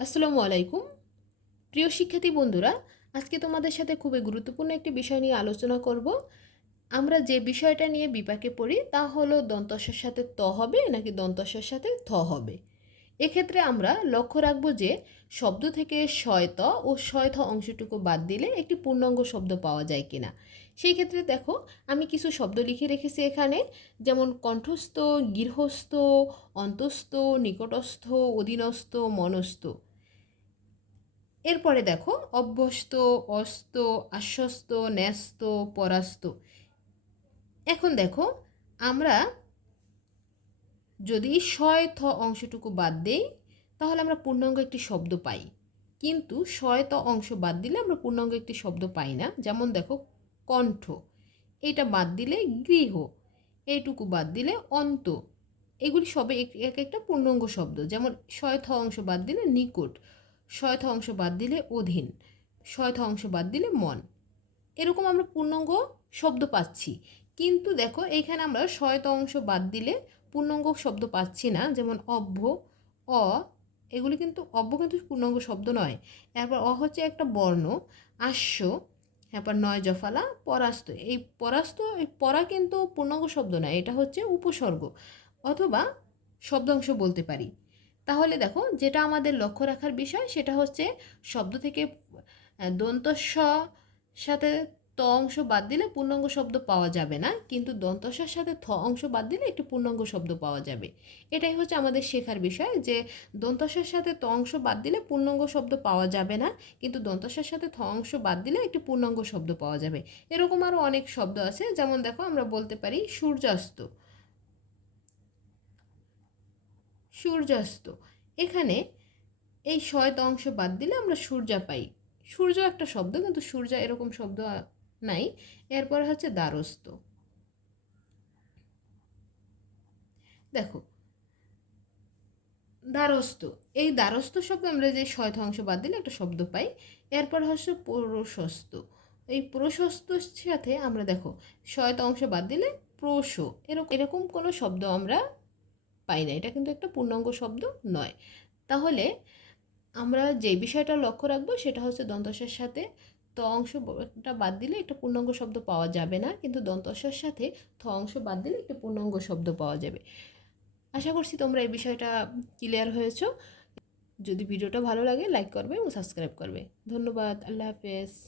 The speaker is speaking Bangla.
আসসালামু আলাইকুম। প্রিয় শিক্ষার্থী বন্ধুরা, আজকে তোমাদের সাথে খুবই গুরুত্বপূর্ণ একটি বিষয় নিয়ে আলোচনা করব। আমরা যে বিষয়টা নিয়ে বিপাকে পড়ি তা হলো দন্তস্বের সাথে ত হবে নাকি দন্তস্বের সাথে থ হবে? এক্ষেত্রে আমরা লক্ষ্য রাখব যে শব্দ থেকে শয়ত ও শয়থ অংশটুকু বাদ দিলে একটি পূর্ণাঙ্গ শব্দ পাওয়া যায় কিনা। সেই ক্ষেত্রে দেখো, আমি কিছু শব্দ লিখে রেখেছি এখানে, যেমন কণ্ঠস্থ, গৃহস্থ, অন্তস্থ, নিকটস্থ, অধীনস্থ, মনস্থ। এরপরে দেখো, অভ্যস্ত, অস্ত, আশ্বস্ত, ন্যস্ত, পরাস্ত। এখন দেখো, আমরা যদি শয় থ অংশটুকু বাদ দেই, তাহলে আমরা পূর্ণাঙ্গ একটি শব্দ পাই। কিন্তু শয় ত অংশ বাদ দিলে আমরা পূর্ণাঙ্গ একটি শব্দ পাই না। যেমন দেখো, কণ্ঠ। এটা বাদ দিলে গৃহ, এইটুকু বাদ দিলে অন্ত। এগুলি সবে এক এক একটা পূর্ণাঙ্গ শব্দ। যেমন শয় থ অংশ বাদ দিলে নিকট। শয়থ অংশ বাদ দিলে অধীন, শয়থ অংশ বাদ দিলে মন। এরকম আমরা পূর্ণাঙ্গ শব্দ পাচ্ছি। কিন্তু দেখো, এইখানে আমরা শয়ত অংশ বাদ দিলে পূর্ণাঙ্গ শব্দ পাচ্ছি না। যেমন অভ্য অ, এগুলি কিন্তু অভ্য কিন্তু পূর্ণাঙ্গ শব্দ নয়। এরপর অ হচ্ছে একটা বর্ণ আস্য এরপর নয় জফালা, পরাস্ত। এই পরাস্ত, এই পরা কিন্তু পূর্ণাঙ্গ শব্দ নয়, এটা হচ্ছে উপসর্গ। অথবা শব্দাংশ বলতে পারি। তাহলে দেখো যেটা আমাদের লক্ষ্য রাখার বিষয় সেটা হচ্ছে শব্দ থেকে দন্তস্ব সাথে ত অংশ বাদ দিলে পূর্ণাঙ্গ শব্দ পাওয়া যাবে না। কিন্তু দন্তস্বর সাথে থ অংশ বাদ দিলে একটি পূর্ণাঙ্গ শব্দ পাওয়া যাবে। এটাই হচ্ছে আমাদের শেখার বিষয় যে দন্তস্বর সাথে ত অংশ বাদ দিলে পূর্ণাঙ্গ শব্দ পাওয়া যাবে না। কিন্তু দন্তস্বর সাথে থ অংশ বাদ দিলে একটি পূর্ণাঙ্গ শব্দ পাওয়া যাবে। এরকম আরও অনেক শব্দ আছে। যেমন দেখো আমরা বলতে পারি সূর্যাস্ত। সূর্যাস্ত। এখানে এই শয়ত অংশ বাদ দিলে আমরা সূর্যা পাই। সূর্য একটা শব্দ, কিন্তু সূর্যা এরকম শব্দ নাই। এরপর হচ্ছে দ্বারস্থ। দেখো, দ্বারস্থ। এই দ্বারস্থ শব্দ আমরা যে শয়ত অংশ বাদ দিলে একটা শব্দ পাই। এরপর হচ্ছে প্রশস্ত। এই প্রশস্তর সাথে আমরা দেখো, শয়ত অংশ বাদ দিলে প্রশ এরকম এরকম কোনো শব্দ আমরা পাই না। এটা কিন্তু একটা পূর্ণাঙ্গ শব্দ নয়। তাহলে আমরা যে বিষয়টা লক্ষ্য রাখব সেটা হচ্ছে দন্তস্বের সাথে ত অংশটা বাদ দিলে একটা পূর্ণাঙ্গ শব্দ পাওয়া যাবে না। কিন্তু দন্তস্বের সাথে থ অংশ বাদ দিলে একটা পূর্ণাঙ্গ শব্দ পাওয়া যাবে। আশা করছি তোমরা এই বিষয়টা ক্লিয়ার হয়েছ। যদি ভিডিওটা ভালো লাগে লাইক করবে এবং সাবস্ক্রাইব করবে। ধন্যবাদ। আল্লাহ হাফেজ।